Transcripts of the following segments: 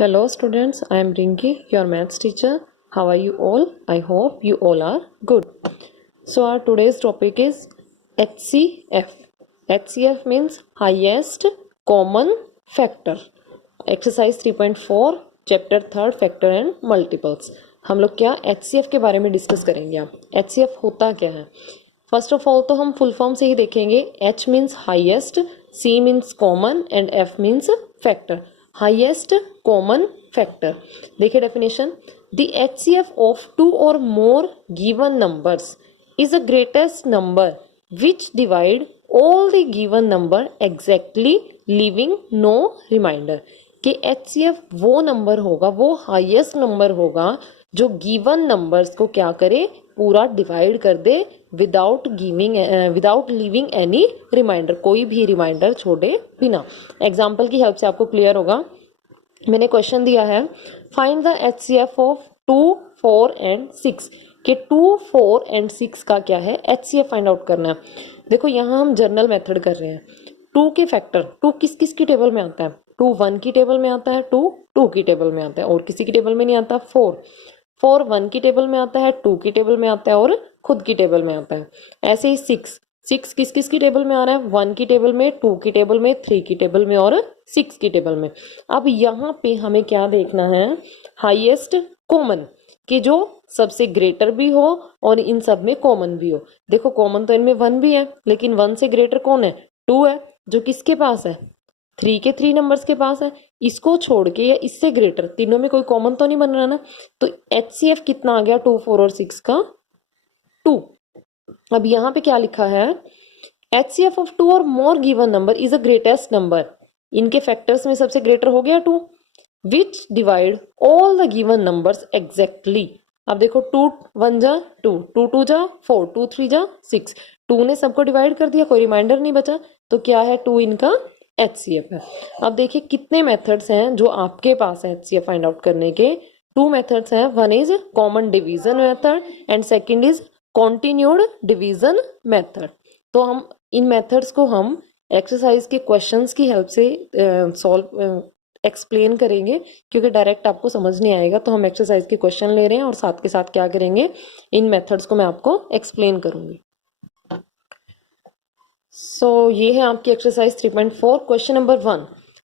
Hello students, I am Rinki, your maths teacher. How are you all? I hope you all are good. So our today's topic is HCF. HCF means highest common factor. Exercise 3.4 chapter 3 factor and multiples. हम लोग क्या HCF के बारे में discuss करेंगे. आप HCF होता क्या है? फर्स्ट ऑफ ऑल तो हम फुल फॉर्म से ही देखेंगे. H means highest, C means common and F means factor. Highest common factor. देखिए definition. The HCF of two और more given numbers is the greatest number which divide all the given number exactly leaving no remainder. कि HCF वो number होगा, वो highest number होगा जो given numbers को क्या करे, पूरा डिवाइड कर दे विदाउट लिविंग एनी रिमाइंडर, कोई भी रिमाइंडर छोड़े बिना. एग्जाम्पल की हेल्प से आपको क्लियर होगा. मैंने क्वेश्चन दिया है find the HCF of 2, 4 and 6. कि 2, 4 एंड 6 का क्या है HCF फाइंड आउट करना है. देखो यहाँ हम जर्नल मेथड कर रहे हैं. 2 के फैक्टर, 2 किस किस की टेबल में आता है? 2 1 की टेबल में आता है, 2 2 की टेबल में आता है, और किसी की टेबल में नहीं आता. 4 4 1 की टेबल में आता है, 2 की टेबल में आता है और खुद की टेबल में आता है. ऐसे ही 6 6 किस किस की टेबल में आ रहा है? 1 की टेबल में, 2 की टेबल में, 3 की टेबल में और 6 की टेबल में. अब यहाँ पे हमें क्या देखना है? हाईएस्ट कॉमन, कि जो सबसे ग्रेटर भी हो और इन सब में कॉमन भी हो. देखो कॉमन तो इनमें 1 भी है, लेकिन 1 से ग्रेटर कौन है? 2 है, जो किसके पास है? 3 के 3 नंबर्स के पास है. इसको छोड़ के या इससे ग्रेटर, तीनों में कोई कॉमन तो नहीं बन रहा ना. तो HCF कितना आ गया 2, 4 और 6 का? 2. अब यहाँ पे क्या लिखा है? HCF ऑफ 2 और more given number is a greatest number. इनके फैक्टर्स में सबसे ग्रेटर हो गया 2, which divide all the given numbers exactly. अब देखो 2 1 जा 2, 2 2 जा 4, 2 3 जा 6. 2 ने सबको डिवाइड कर दिया, कोई रिमाइंडर नहीं बचा. तो क्या है? 2 इनका HCF है. अब देखिए कितने मेथड्स हैं जो आपके पास है HCF फाइंड आउट करने के. 2 मेथड्स हैं. One is common division method and second is continued division method. तो हम इन मेथड्स को हम एक्सरसाइज के क्वेश्चंस की हेल्प से सॉल्व एक्सप्लेन करेंगे, क्योंकि डायरेक्ट आपको समझ नहीं आएगा. तो हम एक्सरसाइज के क्वेश्चन ले रहे हैं और साथ के साथ क्या करेंगे, इन मेथड्स को मैं आपको एक्सप्लेन करूंगी. सो ये है आपकी exercise 3.4. Question number 1,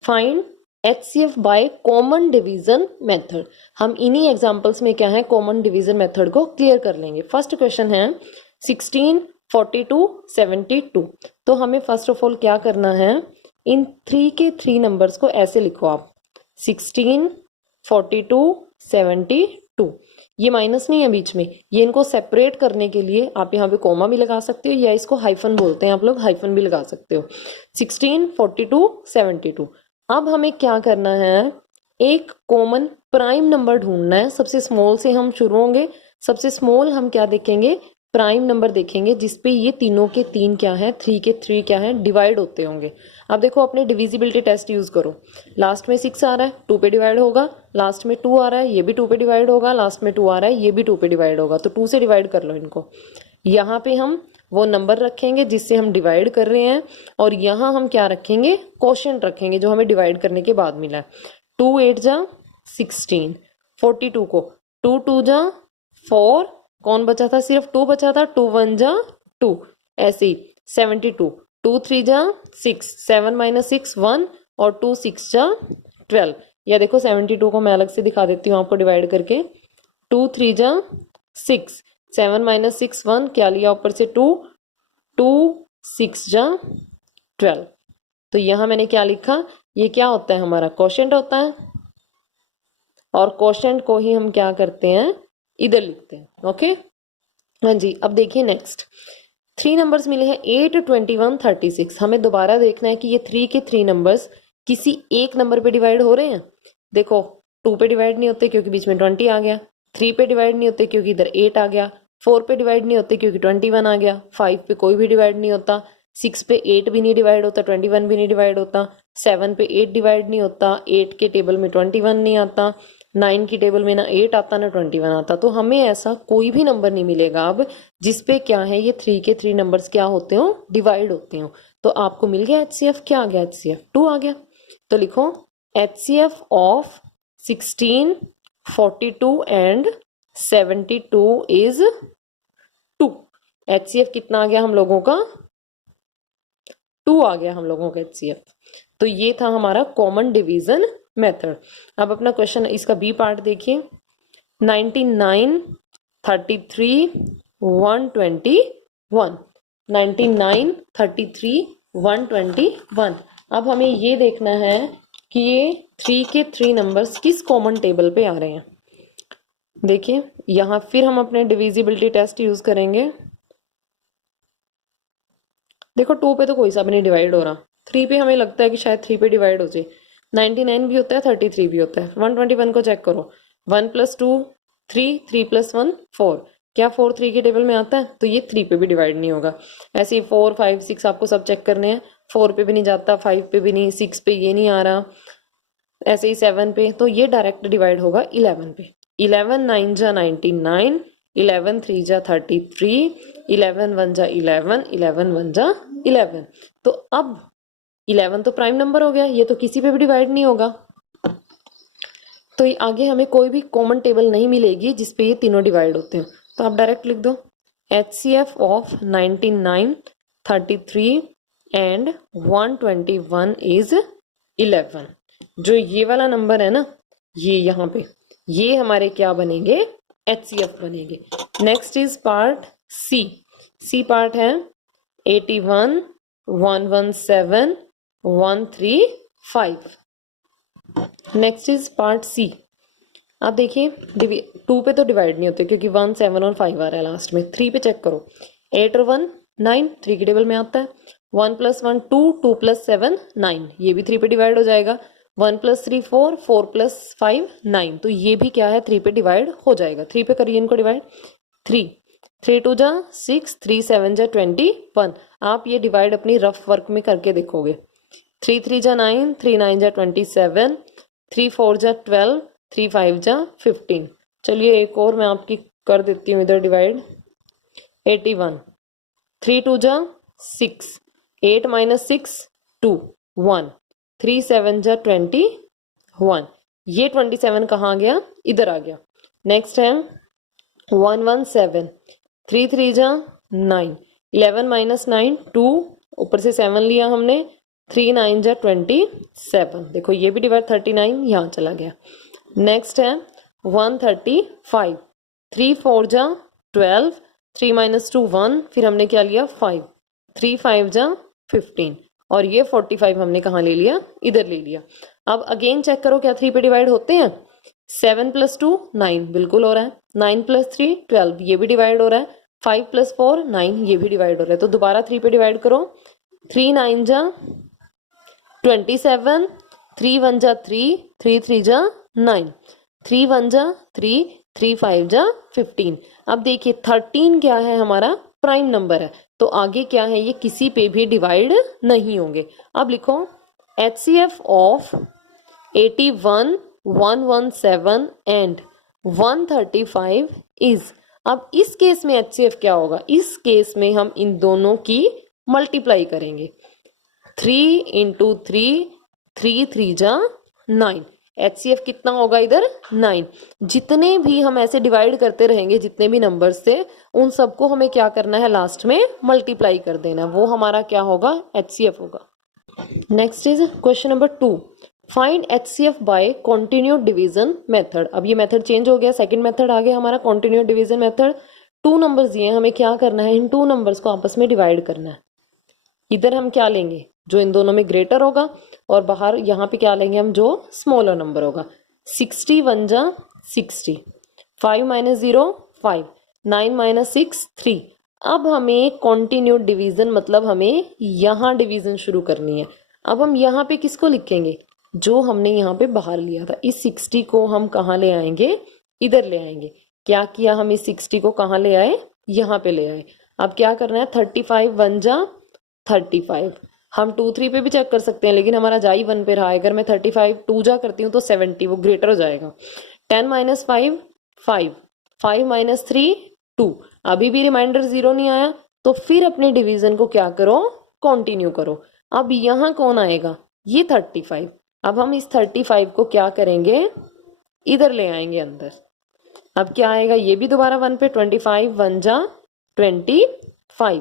find HCF by common division method. हम इन्हीं एग्जांपल्स में क्या है, कॉमन डिवीजन मेथड को क्लियर कर लेंगे. फर्स्ट क्वेश्चन है 16, 42, 72. तो हमें फर्स्ट ऑफ ऑल क्या करना है, इन 3 के 3 नंबर्स को ऐसे लिखो आप. 16, 42, 72. ये माइनस नहीं है बीच में, ये इनको सेपरेट करने के लिए आप यहाँ पे कोमा भी लगा सकते हो, या इसको हाइफन बोलते हैं आप लोग, हाइफन भी लगा सकते हो. 16, 42, 72. अब हमें क्या करना है, एक कॉमन प्राइम नंबर ढूंढना है. सबसे स्मॉल से हम शुरू होंगे. सबसे स्मॉल हम क्या देखेंगे? प्राइम नंबर देखेंगे, जिसपे ये तीनों के 3 क्या है, 3 के 3 क्या है, डिवाइड होते होंगे. अब देखो अपने डिविजिबिलिटी टेस्ट यूज करो. लास्ट में 6 आ रहा है, 2 पे डिवाइड होगा. लास्ट में 2 आ रहा है, ये भी 2 पे डिवाइड होगा. लास्ट में 2 आ रहा है, ये भी 2 पे डिवाइड होगा. तो 2 से डिवाइड कर लो इनको. यहाँ पे हम वो नंबर रखेंगे जिससे हम डिवाइड कर रहे हैं, और यहाँ हम क्या रखेंगे? क्वोशिएंट रखेंगे जो हमें डिवाइड करने के बाद मिला है. 2 8 जा 16. 42 को 2 2 जा 4, कौन बचा था? सिर्फ 2 बचा था. 2 1 जा 2. ऐसे ही 72, 2 3 जा 6, 7 माइनस 6 1, और 2 6 जा 12. या देखो 72 को मैं अलग से दिखा देती हूँ आपको डिवाइड करके. 2 3 जा 6, 7 माइनस 6 1, क्या लिया ऊपर से 2, 2 6 जा 12. तो यहाँ मैंने क्या लिखा? ये क्या होता है? हमारा क्वोशिएंट होता है, और क्वोशिएंट को ही हम क्या करते हैं? इधर लिखते हैं. ओके हाँ जी. अब देखिए नेक्स्ट 3 नंबर्स मिले हैं 8, 21, 36. हमें दोबारा देखना है कि ये 3 के 3 नंबर्स किसी एक नंबर पे डिवाइड हो रहे हैं. देखो 2 पे डिवाइड नहीं होते क्योंकि बीच में 20 आ गया. 3 पे डिवाइड नहीं होते क्योंकि इधर 8 आ गया. 4 पे डिवाइड नहीं होते क्योंकि 21 आ गया. 5 पे कोई भी डिवाइड नहीं होता. 6 पे 8 भी नहीं डिवाइड होता, 21 भी नहीं डिवाइड होता. 7 पे 8 डिवाइड नहीं होता, 8 के टेबल में 21 नहीं आता. 9 की टेबल में ना 8 आता ना 21 आता. तो हमें ऐसा कोई भी नंबर नहीं मिलेगा अब जिसपे क्या है, ये 3 के 3 नंबर्स क्या होते हो? डिवाइड होते हो. तो आपको मिल गया HCF. क्या आ गया? HCF 2 आ गया. तो लिखो HCF of 16, 42 and 72 is 2। HCF कितना आ गया हम लोगों का? 2 आ गया हम लोगों का HCF। तो ये था हमारा कॉमन डिवीजन मेथड। अब अपना क्वेश्चन इसका बी पार्ट देखिए। 99, 33, 121। 99, 33, 121। अब हमें ये देखना है कि ये 3 के 3 नंबर्स किस कॉमन टेबल पे आ रहे हैं। देखिए यहां फिर हम अपने डिविजिबिलिटी टेस्ट यूज करेंगे। देखो 2 पे तो कोई सा भी नहीं डिवाइड हो रहा, 3 पे हमें लगता है कि शायद 3 पे डिवाइड हो जाए। 99 भी होता है, 33 भी होता है। 121 को चेक करो। 1 + 2 3, 3 + 1 4। क्या 4 3 के टेबल में आता है? तो ये 3 पे भी डिवाइड नहीं होगा। ऐसे ही 4 5 6 आपको सब चेक करने हैं। 4 पे भी नहीं जाता, 5 पे भी नहीं, 6 पे ये नहीं आ रहा, ऐसे ही 7 पे। तो ये डायरेक्ट डिवाइड होगा 11 पे। 11 9 जा 99, 11 3 जा 33, 11 1 जा 11, 11 1 जा 11। तो अब 11 तो प्राइम नंबर हो गया, ये तो किसी पे भी डिवाइड नहीं होगा। तो ये आगे हमें कोई भी कॉमन टेबल नहीं मिलेगी जिसपे ये तीनों डिवाइड होते हैं। तो आप डायरेक्ट लिख दो HCF ऑफ 99, 33 एंड 121 इज 11। जो ये वाला नंबर है ना, ये यहाँ पे, ये हमारे क्या बनेंगे? HCF बनेंगे। Next is part C. C part है 81, 117, 135। Next is part C. आप देखिए 2 पे तो डिवाइड नहीं होते क्योंकि 1 7 और 5 आ रहा है लास्ट में। 3 पे चेक करो। 8 और 1 9, 3 के टेबल में आता है। 1 + 1 2, 2 + 7 9, ये भी 3 पे डिवाइड हो जाएगा। 1 + 3 4, 4 + 5 9, तो ये भी क्या है? 3 पे डिवाइड हो जाएगा। 3 पे करिए इनको डिवाइड। 3 3 2 जा 6, 3 7 जा 21। आप ये डिवाइड अपनी रफ वर्क में करके देखोगे। 3 3 जा 9, 3 9 जा 27, 3 4 जा 12, 3 5 जा 15। चलिए एक और मैं आपकी कर देती हूँ इधर डिवाइड। 81, 3 2 जा 6, 8 - 6 2 1, 3 7 जा 21। ये 27 कहाँ गया? इधर आ गया। नेक्स्ट है 117, 3 3 जा 9, 11 - 9 2, ऊपर से 7 लिया हमने। 3 9 जा 27। देखो ये भी डिवाइड 39 यहाँ चला गया। नेक्स्ट है 135, 3 4 जा 12, 3 - 2 1, फिर हमने क्या लिया? 5, 3 5 जा 15, और ये 45 हमने कहाँ ले लिया? इधर ले लिया। अब अगेन चेक करो क्या 3 पे डिवाइड होते हैं? 7 + 2 9, बिल्कुल हो रहा है। 9 + 3 12, ये भी डिवाइड हो रहा है। 5 + 4 9, ये भी डिवाइड हो रहा है। तो दोबारा 3 पे डिवाइड करो। 3 9 जा 27, 3 1 जा 3, 3 3 जा 9, 3 1 जा 3, 3 5 जा 15। अब देखिए 13 क्या है? हमारा प्राइम नंबर है। तो आगे क्या है? ये किसी पे भी डिवाइड नहीं होंगे। अब लिखो HCF ऑफ 81, 117 एंड 135 इज। अब इस केस में HCF क्या होगा? इस केस में हम इन दोनों की मल्टीप्लाई करेंगे। 3 × 3, 3 3 जा 9। HCF कितना होगा इधर? 9। जितने भी हम ऐसे डिवाइड करते रहेंगे, जितने भी नंबर से, उन सबको हमें क्या करना है? लास्ट में मल्टीप्लाई कर देना। वो हमारा क्या होगा? HCF होगा। Next is question number 2। Find HCF by continued division method. अब ये मेथड चेंज हो गया, सेकंड मेथड आ गया हमारा कॉन्टिन्यूड डिवीजन मेथड। 2 नंबर्स दिए हैं, हमें क्या करना है? इन 2 नंबर्स को आपस में डिवाइड करना है। इधर हम क्या लेंगे? जो इन दोनों में ग्रेटर होगा, और बाहर यहाँ पे क्या लेंगे हम? जो स्मॉलर नंबर होगा। 60 1 जा 60, 5 - 0 5, 9 - 6 3। अब हमें कॉन्टिन्यूड डिवीजन मतलब हमें यहाँ डिवीजन शुरू करनी है। अब हम यहाँ पे किसको लिखेंगे? जो हमने यहाँ पे बाहर लिया था। इस 60 को हम कहाँ ले आएंगे? इधर ले आएंगे। क्या किया? हम इस 60 को कहाँ ले आए? यहाँ पे ले आए। अब क्या करना है? 35 1 जा 35। हम 2 3 पे भी चेक कर सकते हैं, लेकिन हमारा जा ही 1 पे रहा है। अगर मैं 35 2 जा करती हूँ तो 70, वो ग्रेटर हो जाएगा। 10 - 5 5, 5 - 3 2। अभी भी रिमाइंडर 0 नहीं आया, तो फिर अपने डिवीजन को क्या करो? कंटिन्यू करो। अब यहाँ कौन आएगा? ये 35। अब हम इस 35 को क्या करेंगे? इधर ले आएंगे अंदर। अब क्या आएगा, ये भी दोबारा 1 पे, 25 1 जा 25,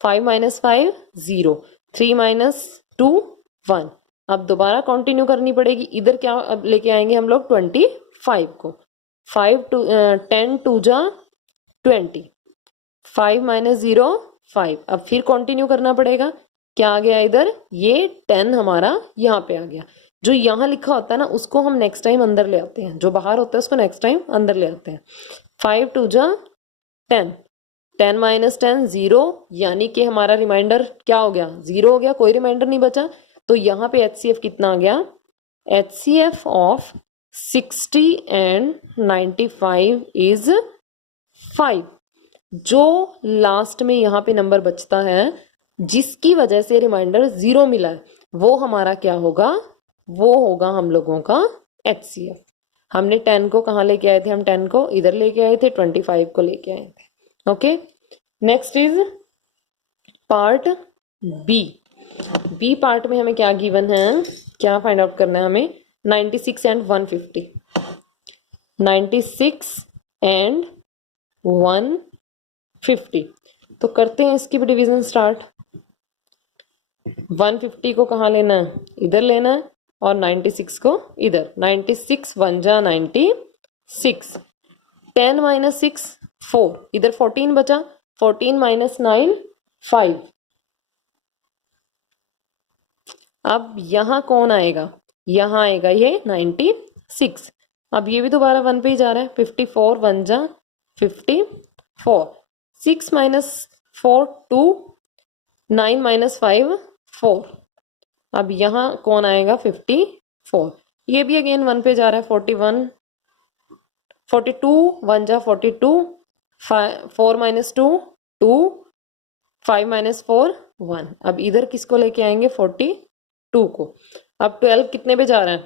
5 माइनस 5 0, 3 माइनस 2 1। अब दोबारा कंटिन्यू करनी पड़ेगी, इधर क्या अब लेके आएंगे हम लोग 25 को, 5 टू 10 2 जा 20, 5 माइनस 0 5। अब फिर कंटिन्यू करना पड़ेगा, क्या आ गया इधर, ये 10 हमारा यहाँ पे आ गया। जो यहाँ लिखा होता है ना उसको हम नेक्स्ट टाइम अंदर ले आते हैं, जो बाहर होता है उसको नेक्स्ट टाइम अंदर ले आते हैं। 5 2 जा 10, 10 माइनस 10 0, यानी कि हमारा रिमाइंडर क्या हो गया, 0 हो गया, कोई रिमाइंडर नहीं बचा। तो यहाँ पे HCF कितना आ गया, HCF ऑफ 60 एंड 95 इज 5। जो लास्ट में यहाँ पे नंबर बचता है जिसकी वजह से रिमाइंडर 0 मिला है, वो हमारा क्या होगा, वो होगा हम लोगों का HCF। हमने 10 को कहाँ लेके आए थे, हम 10 को इधर लेके आए थे, 25 को लेके आए थे। Okay, next is part B part में हमें क्या गिवन है, क्या फाइंड आउट करना है हमें, 96 एंड 150, 96 एंड 150। तो करते हैं इसकी भी डिवीजन स्टार्ट। 150 को कहाँ लेना है, इधर लेना है, और 96 को इधर। 96 1 जा 96, 10 माइनस 6 4, इधर 14 बचा, 14 माइनस 9 5। अब यहाँ कौन आएगा, यहाँ आएगा ये 96। अब ये भी दोबारा 1 पे ही जा रहा है, 54 1 जा 54, 6 माइनस 4 2, 9 माइनस 5 4। अब यहाँ कौन आएगा, 54। ये भी अगेन 1 पे जा रहा है, 41 42 1 जा 42, 4 माइनस 2 2, 5 माइनस 4 1। अब इधर किसको लेके आएंगे, 42 को। अब 12 कितने पे जा रहा है,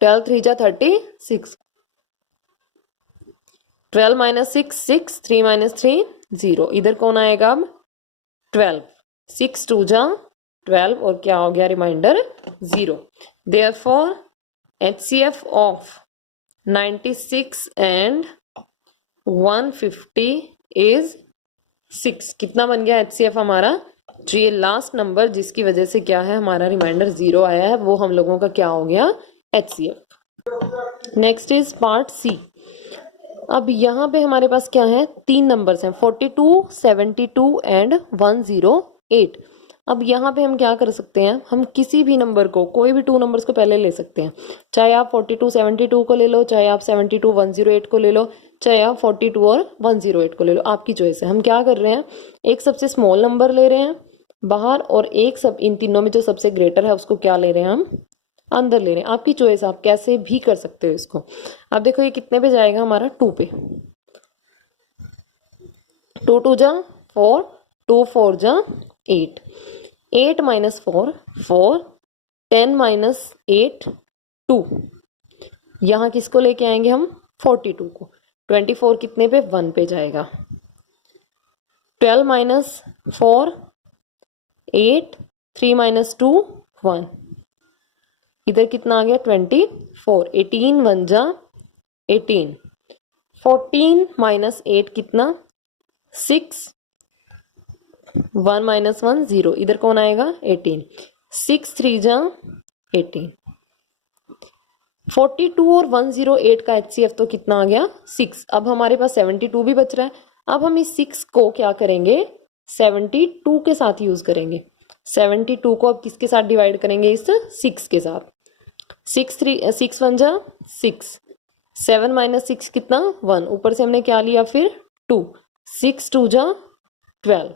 12 3 जा 36, 12 माइनस 6 6, 3 माइनस 3 0। इधर कौन आएगा अब, 12, 6 2 जा 12, और क्या हो गया remainder 0। Therefore HCF of 96 and 150 is 6। कितना बन गया HCF हमारा, जो ये लास्ट नंबर जिसकी वजह से क्या है हमारा रिमाइंडर 0 आया है, वो हम लोगों का क्या हो गया, HCF। Next is part C. अब यहाँ पे हमारे पास क्या है, 3 नंबर्स हैं, 42 72 एंड 108। अब यहाँ पे हम क्या कर सकते हैं, हम किसी भी नंबर को, कोई भी 2 नंबर्स को पहले ले सकते हैं। चाहे आप 42 72 को ले लो, चाहे आप 72 108 को ले लो, चाहे आप 42 और 108 को ले लो, आपकी चॉइस है। हम क्या कर रहे हैं, एक सबसे स्मॉल नंबर ले रहे हैं बाहर, और एक सब इन तीनों में जो सबसे ग्रेटर है उसको क्या ले रहे हैं, हम अंदर ले रहे हैं। आपकी चॉइस, आप कैसे भी कर सकते हो इसको। अब देखो ये कितने पे जाएगा हमारा, 2 पे, 2 2 जा 4, 2 4 जा 8, 8 माइनस 4 4, 10 माइनस 8 2। यहाँ किसको लेके आएंगे हम, 42 को। 24 कितने पे, 1 पे जाएगा। 12 माइनस 4 8, 3 माइनस 2 1। इधर कितना आ गया, 24, 18 1 जा 18, 14 माइनस 8 कितना, 6, 1 माइनस 1 0। इधर कौन आएगा, 18, 6 3 जा 18। 42 और 108 का HCF तो कितना आ गया, 6। अब हमारे पास 72 भी बच रहा है। अब हम इस 6 को क्या करेंगे, 72 के साथ यूज करेंगे। 72 को अब किसके साथ डिवाइड करेंगे, इस 6 के साथ। 6 1 जा 6, 7 माइनस 6 कितना, 1। ऊपर से हमने क्या लिया फिर, 2, 6 2 जा 12।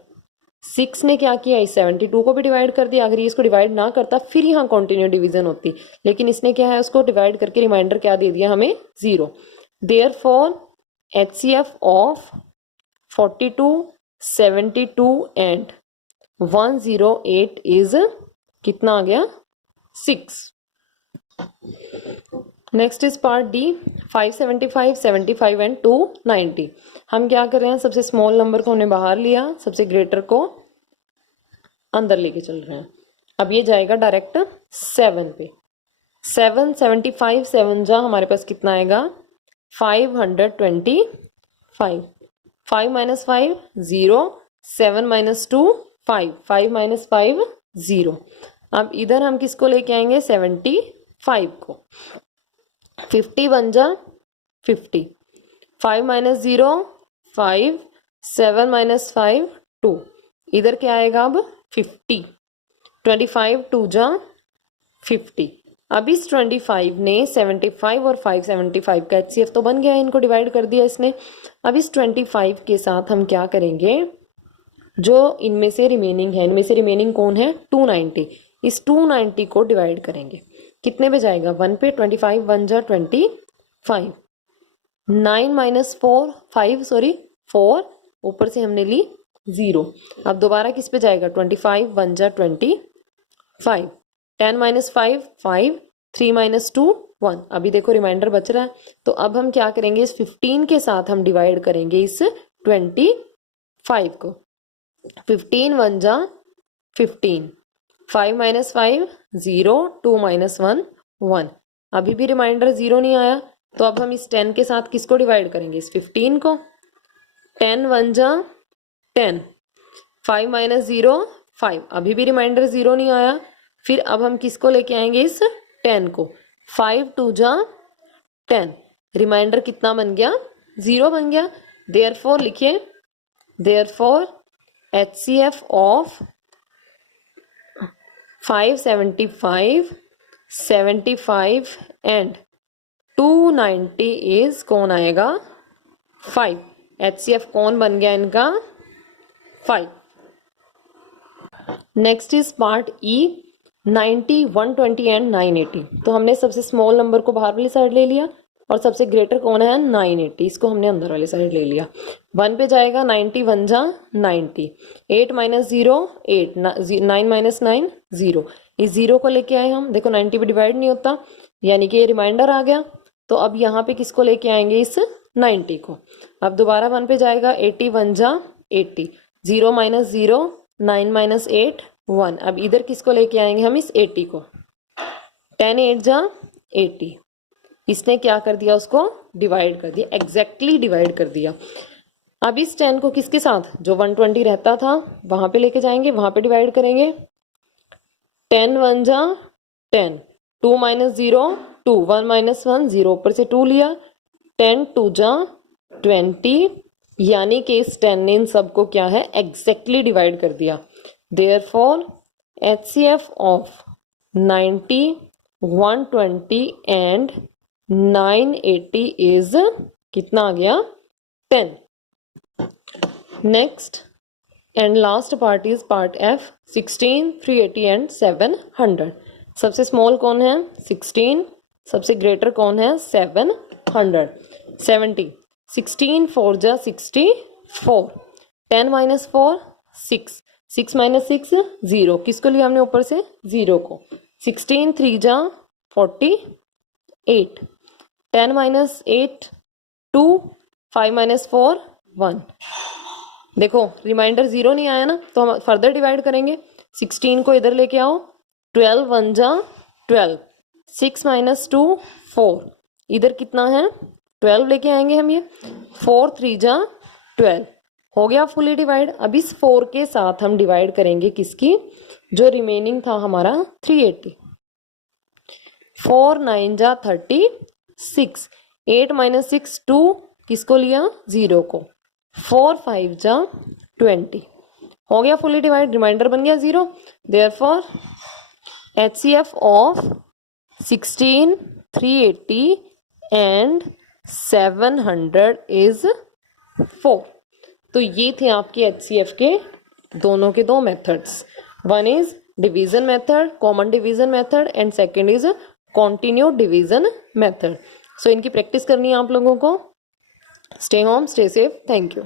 6 ने क्या किया, इस 72 को भी डिवाइड कर दिया। अगर ये इसको डिवाइड ना करता फिर यहाँ कंटिन्यू डिवीजन होती, लेकिन इसने क्या है, उसको डिवाइड करके रिमाइंडर क्या दे दिया हमें, 0। Therefore HCF of 42 72 and 108 is कितना आ गया, 6। Next is part D, 575 75 and 290। हम क्या कर रहे हैं, सबसे स्मॉल नंबर को हमने बाहर लिया, सबसे ग्रेटर को अंदर लेके चल रहे हैं। अब ये जाएगा डायरेक्ट 7 पे। 775 7 जा हमारे पास कितना आएगा 525। 5 माइनस 5 0, 7 माइनस 2 5, 5 माइनस 5 0। अब इधर हम किसको लेके आएंगे 75 को। 50 1 जा 50, 5 माइनस 0 5, 7 माइनस 5 2, इधर क्या आएगा अब 50। 25 2 जा 50। अब इस 25 ने 75 और 575 का HCF तो बन गया, इनको डिवाइड कर दिया इसने। अब इस 25 के साथ हम क्या करेंगे, जो इनमें से रिमेनिंग है, इनमें से रिमेनिंग कौन है 290, इस 290 को डिवाइड करेंगे। कितने पे जाएगा 1 पे, 25 1 जा 25, 9 माइनस 4 5 सॉरी 4, ऊपर से हमने ली 0। अब दोबारा किस पे जाएगा 25 1 जा 25, 10 माइनस 5 5, 3 माइनस 2 1। अभी देखो रिमाइंडर बच रहा है, तो अब हम क्या करेंगे इस 15 के साथ हम डिवाइड करेंगे इस 25 को। 15 1 जा 15, 5 माइनस 5 0, 2 माइनस 1 1। अभी भी रिमाइंडर 0 नहीं आया, तो अब हम इस 10 के साथ किसको डिवाइड करेंगे इस 15 को। 10 1 जा 10, 5 माइनस 0 5। अभी भी रिमाइंडर 0 नहीं आया, फिर अब हम किसको लेके आएंगे इस 10 को। 5 2 जा 10, रिमाइंडर कितना बन गया 0 बन गया। देयरफॉर लिखिए, therefore HCF of 575 75 and 290 is कौन आएगा 5। HCF कौन बन गया इनका 5। Next is part E, 90 120 and 980। तो हमने सबसे स्मॉल नंबर को बाहर वाली साइड ले लिया और सबसे ग्रेटर कौन है 980, इसको हमने अंदर वाली साइड ले लिया। 1 पे जाएगा 90 1 जा 90, 8 माइनस 0 8, 9 माइनस 9 0। इस 0 को लेके आए हम, देखो 90 पे डिवाइड नहीं होता, यानी कि ये रिमाइंडर आ गया। तो अब यहाँ पे किसको लेके आएंगे इस 90 को। अब दोबारा 1 पे जाएगा 80 1 जा 80, 0 माइनस 0, 9 माइनस 8 1। अब इधर किसको लेके आएंगे हम इस 80 को। 10 8 जा 80, इसने क्या कर दिया उसको डिवाइड कर दिया, एग्जैक्टली डिवाइड कर दिया। अब इस 10 को किसके साथ, जो 120 रहता था वहां पे लेके जाएंगे, वहां पे डिवाइड करेंगे। 10 1 जा 10, 2 माइनस 0 2, 1 माइनस 1 0, ऊपर से 2 लिया। 10 2 जा 20, यानी कि इस 10 ने इन सबको क्या है एग्जैक्टली डिवाइड कर दिया। Therefore HCF of 90 120 and 980 is कितना आ गया 10। Next and last part is part F, 16 380 and 700। सबसे स्मॉल कौन है 16, सबसे ग्रेटर कौन है 700। 70, 16 4 जा 64, 10 माइनस 4 6, 6 माइनस 6 0, किसको लिया हमने ऊपर से 0 को। 16 3 जा 48, 10 माइनस 8 2, 5 माइनस 4 1। देखो रिमाइंडर 0 नहीं आया ना, तो हम फर्दर डिवाइड करेंगे। 16 को इधर लेके आओ, 12 1 जा 12, 6 माइनस 2 4, इधर कितना है 12 लेके आएंगे हम, ये 4 3 जा 12 हो गया फुली डिवाइड। अब इस 4 के साथ हम डिवाइड करेंगे किसकी, जो रिमेनिंग था हमारा 380। 4 9 जा 36, 8 माइनस 6 2, किसको लिया 0 को। 4 5 जा 20 हो गया फुली डिवाइड, रिमाइंडर बन गया 0। Therefore HCF of 16 380 and 700 is 4। तो ये थे आपके HCF के दोनों के दो methods. One is division method, common division method, and second is continued division method. So इनकी प्रैक्टिस करनी है आप लोगों को। Stay home, stay safe, thank you.